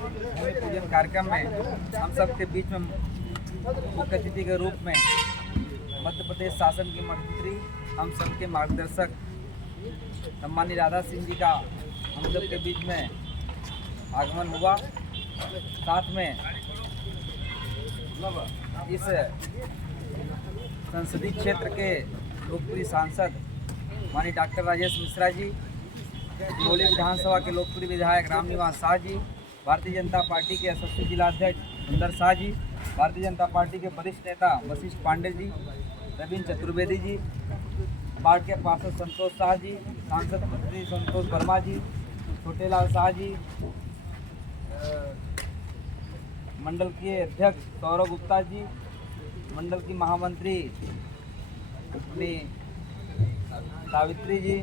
भूमि पूजन कार्यक्रम में हम सब के बीच में मुख्य अतिथि के रूप में मध्य प्रदेश शासन के मंत्री, हम सब के मार्गदर्शक सम्माननीय राधा सिंह जी का हम सब के बीच में आगमन हुआ। साथ में इस संसदीय क्षेत्र के लोकप्रिय सांसद माननीय डॉक्टर राजेश मिश्रा जी, सिंगरौली विधानसभा के लोकप्रिय विधायक रामनिवास शाह जी, भारतीय जनता पार्टी के यशस्वी जिलाध्यक्ष सुंदर शाह जी, भारतीय जनता पार्टी के वरिष्ठ नेता वशिष्ठ पांडे जी, रविंद्र चतुर्वेदी जी, वार्ड के पार्षद संतोष शाह जी, सांसद मंत्री संतोष वर्मा जी, छोटेलाल शाह जी, मंडल के अध्यक्ष सौरभ गुप्ता जी, मंडल की महामंत्री अपनी सावित्री जी,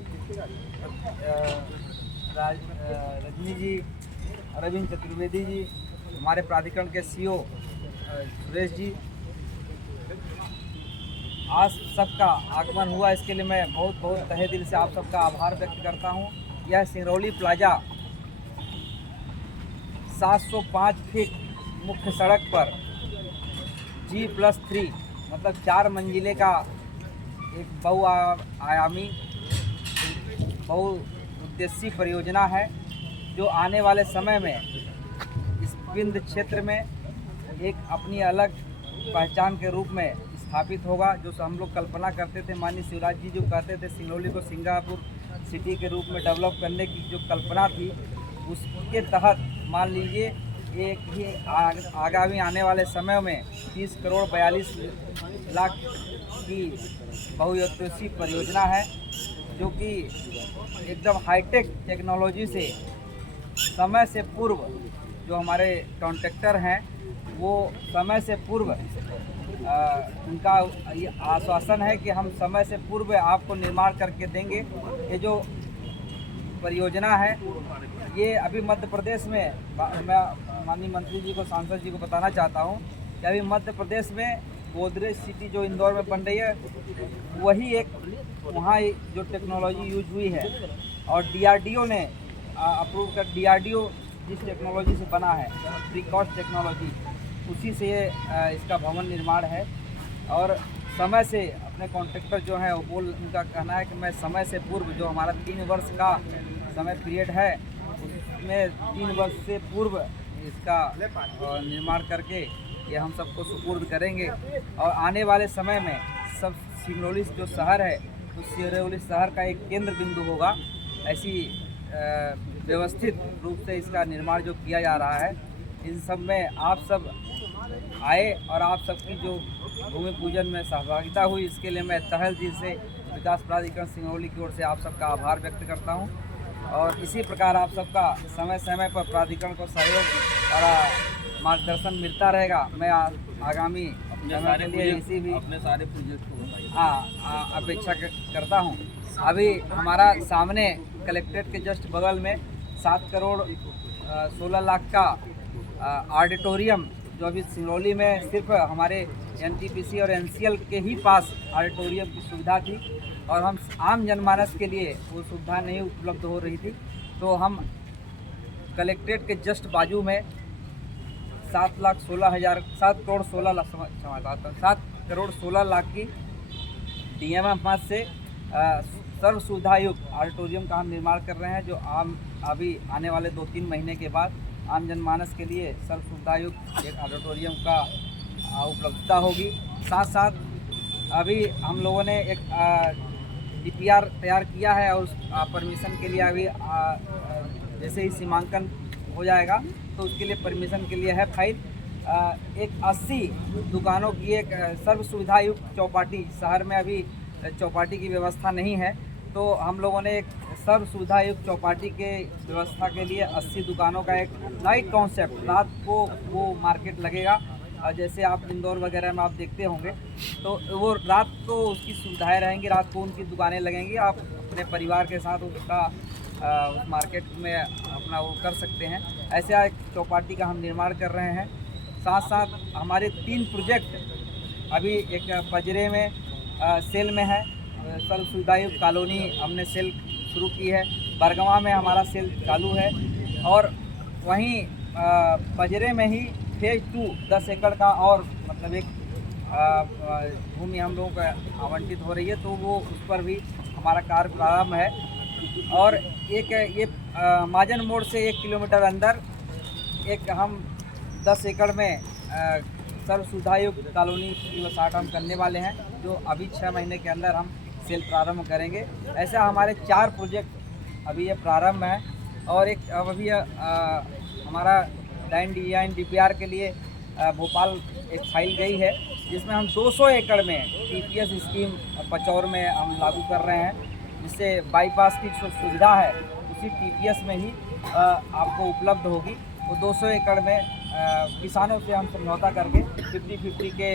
रजनी जी, रविंद्र चतुर्वेदी जी, हमारे प्राधिकरण के सीओ सुरेश जी, आज सबका आगमन हुआ। इसके लिए मैं बहुत तहे दिल से आप सबका आभार व्यक्त करता हूँ। यह सिंगरौली प्लाजा 705 फीट मुख्य सड़क पर G+3 मतलब 4 मंजिले का एक बहुआयामी बहुउद्देशीय परियोजना है, जो आने वाले समय में इस विंध्य क्षेत्र में एक अपनी अलग पहचान के रूप में स्थापित होगा। जो हम लोग कल्पना करते थे, माननीय शिवराज जी जो कहते थे सिंगरौली को सिंगापुर सिटी के रूप में डेवलप करने की जो कल्पना थी, उसके तहत मान लीजिए एक ही आगामी आने वाले समय में 30 करोड़ 42 लाख की बहुउद्देशीय परियोजना है, जो कि एकदम हाईटेक टेक्नोलॉजी से समय से पूर्व जो हमारे कॉन्ट्रैक्टर हैं वो समय से पूर्व उनका ये आश्वासन है कि हम समय से पूर्व आपको निर्माण करके देंगे। ये जो परियोजना है ये अभी मध्य प्रदेश में, मैं माननीय मंत्री जी को, सांसद जी को बताना चाहता हूँ कि अभी मध्य प्रदेश में गोदरेज सिटी जो इंदौर में बन रही है, वही एक वहाँ जो टेक्नोलॉजी यूज हुई है और DRDO ने अप्रूव कर, DRDO जिस टेक्नोलॉजी से बना है, फ्री कॉस्ट टेक्नोलॉजी, उसी से ये इसका भवन निर्माण है। और समय से अपने कॉन्ट्रैक्टर जो हैं वो उनका कहना है कि मैं समय से पूर्व जो हमारा 3 वर्ष का समय पीरियड है उसमें 3 वर्ष से पूर्व इसका निर्माण करके ये हम सबको सुपुर्द करेंगे। और आने वाले समय में सब सिंगरौली जो शहर है उस सिंगरौली शहर का एक केंद्र बिंदु होगा। ऐसी व्यवस्थित रूप से इसका निर्माण जो किया जा रहा है, इन सब में आप सब आए और आप सबकी जो भूमि पूजन में सहभागिता हुई, इसके लिए मैं तहे दिल से विकास प्राधिकरण सिंगरौली की ओर से आप सबका आभार व्यक्त करता हूं। और इसी प्रकार आप सबका समय समय पर प्राधिकरण को सहयोग और मार्गदर्शन मिलता रहेगा। मैं आगामी समय के लिए इसी भी अपने सारे प्रोजेक्ट को अपेक्षा करता हूं। अभी हमारा सामने कलेक्ट्रेट के जस्ट बगल में 7 करोड़ 16 लाख का ऑडिटोरियम, जो अभी सिंगरौली में सिर्फ हमारे NTPC और NCL के ही पास ऑडिटोरियम की सुविधा थी और हम आम जनमानस के लिए वो सुविधा नहीं उपलब्ध हो रही थी, तो हम कलेक्ट्रेट के जस्ट बाजू में 7 करोड़ 16 लाख की DMF फंड से सर्व सुविधायुक्त ऑडिटोरियम का हम निर्माण कर रहे हैं, जो अभी आने वाले 2-3 महीने के बाद आम जनमानस के लिए सर्व सुविधायुक्त एक ऑडिटोरियम का उपलब्धता होगी। साथ साथ अभी हम लोगों ने एक DPR तैयार किया है और उस परमिशन के लिए अभी जैसे ही सीमांकन हो जाएगा तो उसके लिए परमिशन के लिए है फाइल। एक 80 दुकानों की एक सर्व सुविधायुक्त चौपाटी, शहर में अभी चौपाटी की व्यवस्था नहीं है, तो हम लोगों ने एक सर्व सुविधायुक्त चौपाटी के व्यवस्था के लिए 80 दुकानों का एक नाइट कॉन्सेप्ट, रात को वो मार्केट लगेगा। और जैसे आप इंदौर वगैरह में आप देखते होंगे तो वो रात को उसकी सुविधाएं रहेंगी, रात को उनकी दुकानें लगेंगी, आप अपने परिवार के साथ उसका उस मार्केट में अपना वो कर सकते हैं। ऐसे एक चौपाटी का हम निर्माण कर रहे हैं। साथ साथ हमारे 3 प्रोजेक्ट अभी एक पजरे में सेल में है, सर्व सुविधायुक्त कॉलोनी हमने सेल शुरू की है, बरगवा में हमारा सेल चालू है और वहीं पजरे में ही फेज 2 10 एकड़ का और मतलब एक भूमि हम लोगों को आवंटित हो रही है, तो वो उस पर भी हमारा कार्य प्रारंभ है। और एक ये महाजन मोड़ से 1 किलोमीटर अंदर एक हम 10 एकड़ में सर्व सुविधायुक्त कॉलोनी की वसाहत हम करने वाले हैं, जो अभी 6 महीने के अंदर हम सेल प्रारंभ करेंगे। ऐसा हमारे 4 प्रोजेक्ट अभी ये प्रारंभ है। और एक अभी हमारा DPR के लिए भोपाल एक फाइल गई है, जिसमें हम 200 एकड़ में TPS स्कीम पचौर में हम लागू कर रहे हैं, जिससे बाईपास की जो सुविधा है उसी TPS में ही आपको उपलब्ध होगी। वो 200 एकड़ में किसानों से हम समझौता करके 50-50 के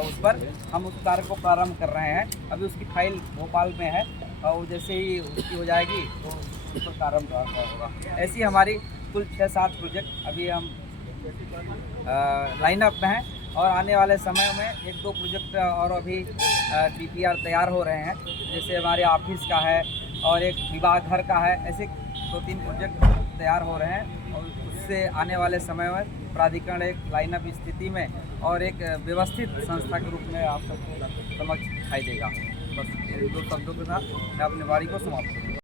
उस पर हम उस कार्य को प्रारंभ कर रहे हैं। अभी उसकी फाइल भोपाल में है और जैसे ही उसकी हो जाएगी तो उस पर प्रारंभ होगा। ऐसी हमारी कुल 6-7 प्रोजेक्ट अभी हम लाइनअप में हैं और आने वाले समय में 1-2 प्रोजेक्ट और अभी DPR तैयार हो रहे हैं, जैसे हमारे ऑफिस का है और एक विवाह घर का है। ऐसे 2-3 प्रोजेक्ट तैयार हो रहे हैं और उससे आने वाले समय में प्राधिकरण एक लाइनअप स्थिति में और एक व्यवस्थित संस्था के रूप में आप सबको समक्ष दिखाई देगा। बस 2 शब्दों के साथ मैं अपनी वाणी को समाप्त करूँगा।